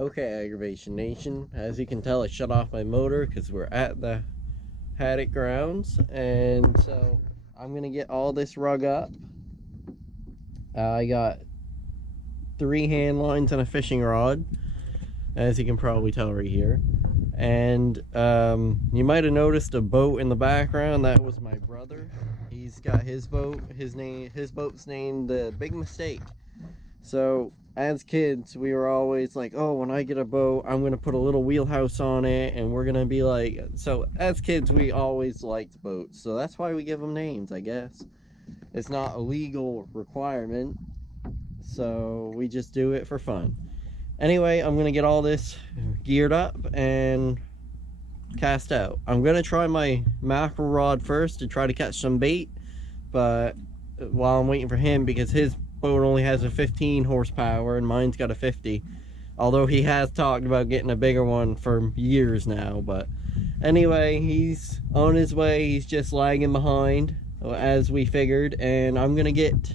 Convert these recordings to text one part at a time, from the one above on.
Okay, Aggravation Nation, as you can tell, I shut off my motor because we're at the haddock grounds, and so I'm gonna get all this rug up. I got 3 hand lines and a fishing rod, as you can probably tell right here. And you might have noticed a boat in the background. That was my brother. He's got his boat. His boat's named the Big Mistake. So as kids, we were always like, oh, when I get a boat, I'm gonna put a little wheelhouse on it, and we're gonna be like, so as kids we always liked boats, so that's why we give them names, I guess. It's not a legal requirement, so we just do it for fun. Anyway, I'm gonna get all this geared up and cast out. I'm gonna try my mackerel rod first to try to catch some bait, but while I'm waiting for him, because his boat only has a 15 horsepower and mine's got a 50, although he has talked about getting a bigger one for years now. But anyway, he's on his way. He's just lagging behind, as we figured, and I'm gonna get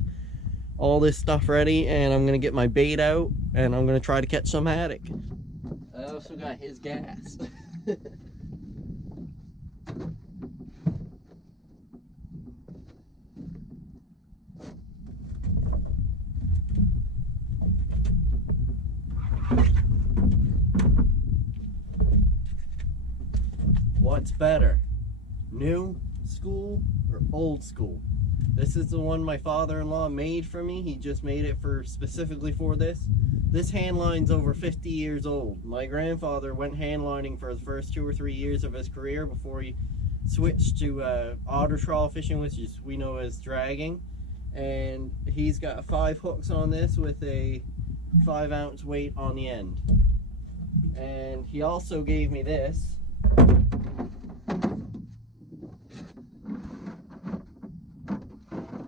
all this stuff ready, and I'm gonna get my bait out, and I'm gonna try to catch some haddock. I also got his gas. What's better, new school or old school? This is the one my father-in-law made for me. He just made it specifically for this. This hand line's over 50 years old. My grandfather went hand lining for the first 2 or 3 years of his career before he switched to otter trawl fishing, which is we know as dragging. And he's got 5 hooks on this with a 5-ounce weight on the end. And he also gave me this.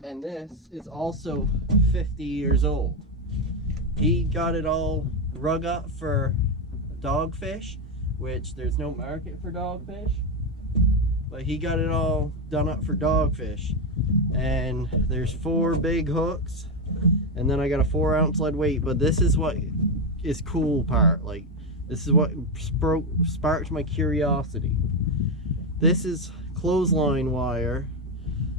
And this is also 50 years old. He got it all rug up for dogfish, which there's no market for dogfish, but he got it all done up for dogfish. And there's 4 big hooks, and then I got a 4-ounce lead weight. But this is what is cool part, like this is what sparked my curiosity. This is clothesline wire.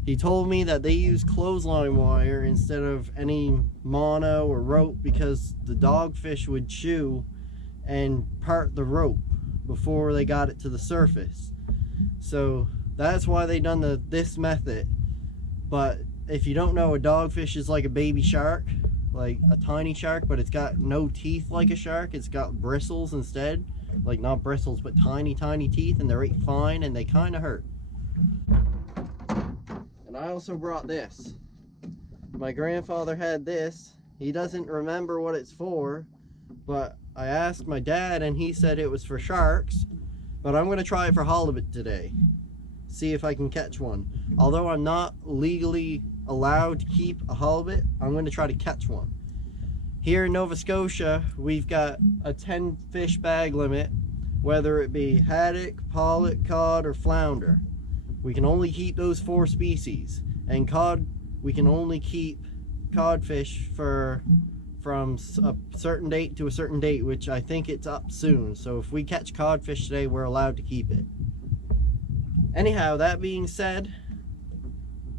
He told me that they use clothesline wire instead of any mono or rope because the dogfish would chew and part the rope before they got it to the surface. So that's why they done this method. But if you don't know, a dogfish is like a baby shark, like a tiny shark, but it's got no teeth like a shark. It's got bristles instead, like not bristles, but tiny teeth, and they're right fine, and they kind of hurt. I also brought this. My grandfather had this. He doesn't remember what it's for, but I asked my dad and he said it was for sharks, but I'm going to try it for halibut today. See if I can catch one. Although I'm not legally allowed to keep a halibut, I'm going to try to catch one. Here in Nova Scotia, we've got a 10 fish bag limit, whether it be haddock, pollock, cod, or flounder. We can only keep those 4 species, and cod, we can only keep codfish from a certain date to a certain date, which I think it's up soon. So if we catch codfish today, we're allowed to keep it. Anyhow, that being said,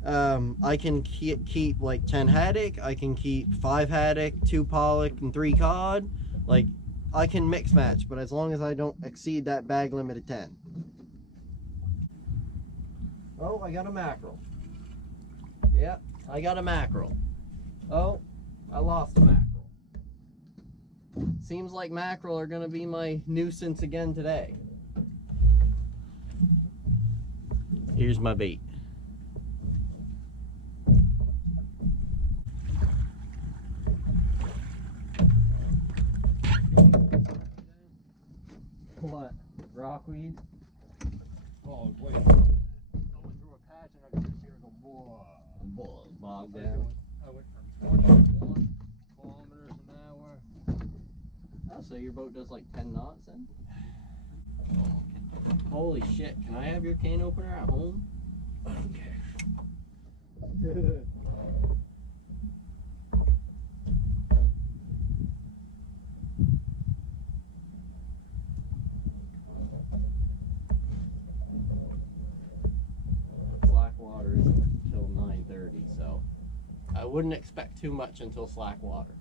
I can keep like 10 haddock, I can keep 5 haddock, 2 pollock, and 3 cod. Like, I can mix match, but as long as I don't exceed that bag limit of 10. Oh, I got a mackerel. Yep, I got a mackerel. Oh, I lost a mackerel. Seems like mackerel are gonna be my nuisance again today. Here's my bait. What? Rockweed? Oh, wait. Bogged down. I went from 21 kilometers an hour. Oh, so your boat does like 10 knots then? Holy shit, can I have your can opener at home? Okay. wouldn't expect too much until slack water.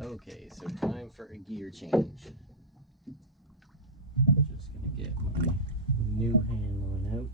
Okay, so time for a gear change. Just gonna get my new handling out.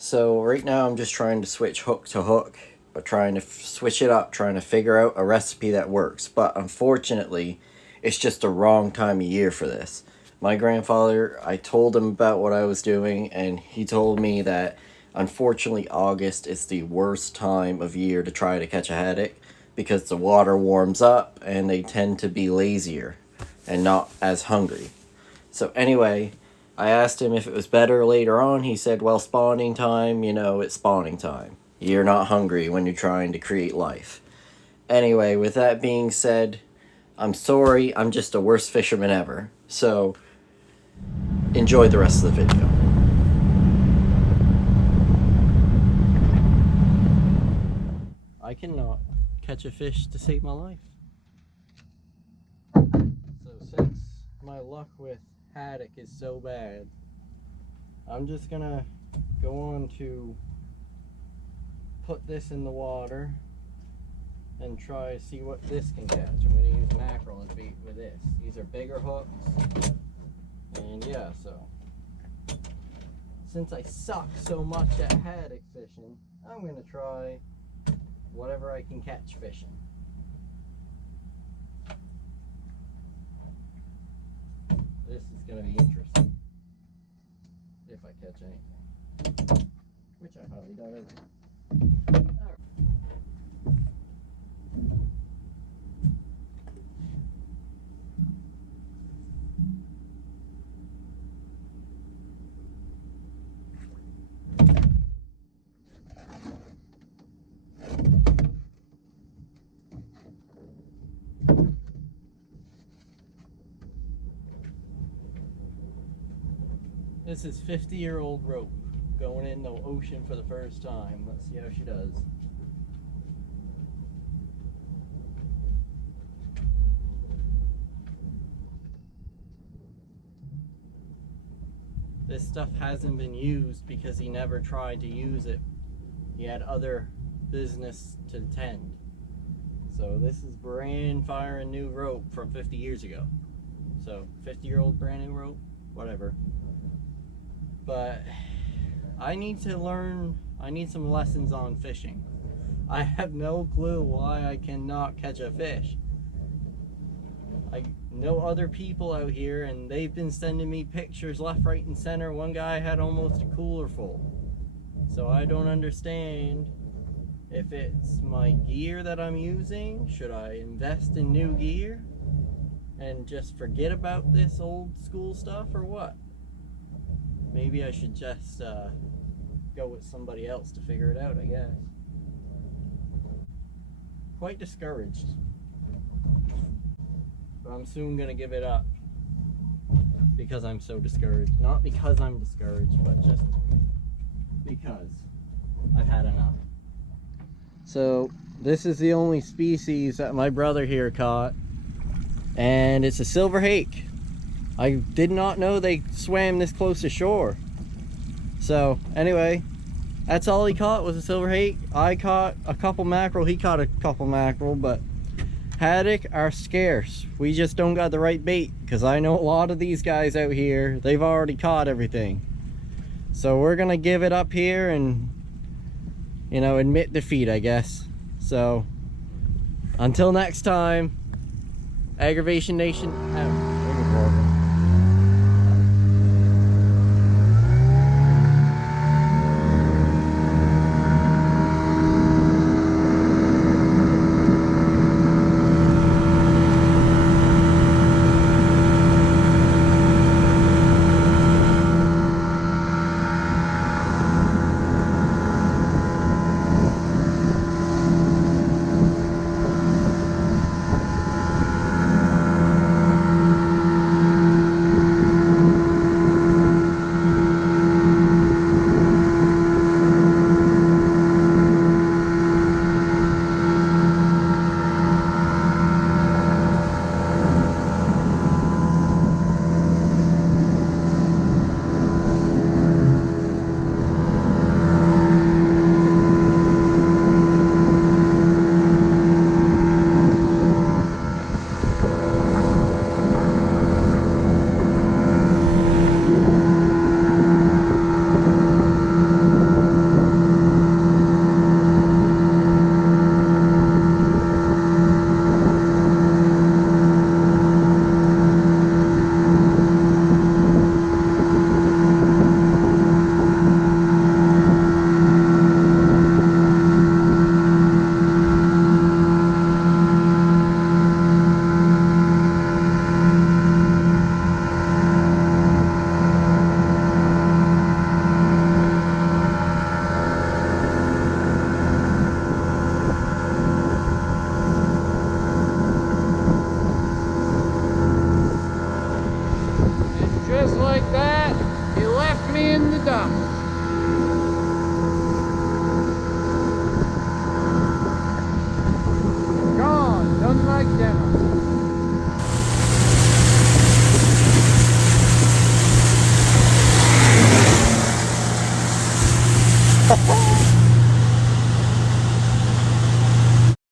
So right now I'm just trying to switch hook to hook, but trying to switch it up, trying to figure out a recipe that works. But unfortunately, it's just the wrong time of year for this. My grandfather, I told him about what I was doing, and he told me that unfortunately August is the worst time of year to try to catch a haddock because the water warms up and they tend to be lazier and not as hungry. So anyway, I asked him if it was better later on. He said, well, spawning time, it's spawning time. You're not hungry when you're trying to create life. Anyway, with that being said, I'm sorry, I'm just the worst fisherman ever. So, enjoy the rest of the video. I cannot catch a fish to save my life. So since my luck with haddock is so bad, I'm just gonna go on to put this in the water and try to see what this can catch. I'm gonna use mackerel as bait with this. These are bigger hooks, and yeah, so since I suck so much at haddock fishing, I'm gonna try whatever I can catch fishing. This is gonna be interesting if I catch anything, which I highly doubt I will. All right. This is 50-year-old rope going in the ocean for the first time. Let's see how she does. This stuff hasn't been used because he never tried to use it. He had other business to attend. So this is brand firing new rope from 50 years ago. So 50-year-old brand new rope, whatever. But I need to learn, I need some lessons on fishing. I have no clue why I cannot catch a fish. I know other people out here and they've been sending me pictures left, right, and center. One guy had almost a cooler full. So I don't understand if it's my gear that I'm using. Should I invest in new gear and just forget about this old school stuff, or what? Maybe I should just go with somebody else to figure it out, I guess. Quite discouraged. But I'm soon gonna give it up because I'm so discouraged. Not because I'm discouraged, but just because I've had enough. So this is the only species that my brother here caught, and it's a silver hake. I did not know they swam this close to shore. So anyway, that's all he caught was a silver hake. I caught a couple mackerel, he caught a couple mackerel, but haddock are scarce. We just don't got the right bait, because I know a lot of these guys out here, they've already caught everything. So we're gonna give it up here and, you know, admit defeat, I guess. So until next time, Aggravation Nation out.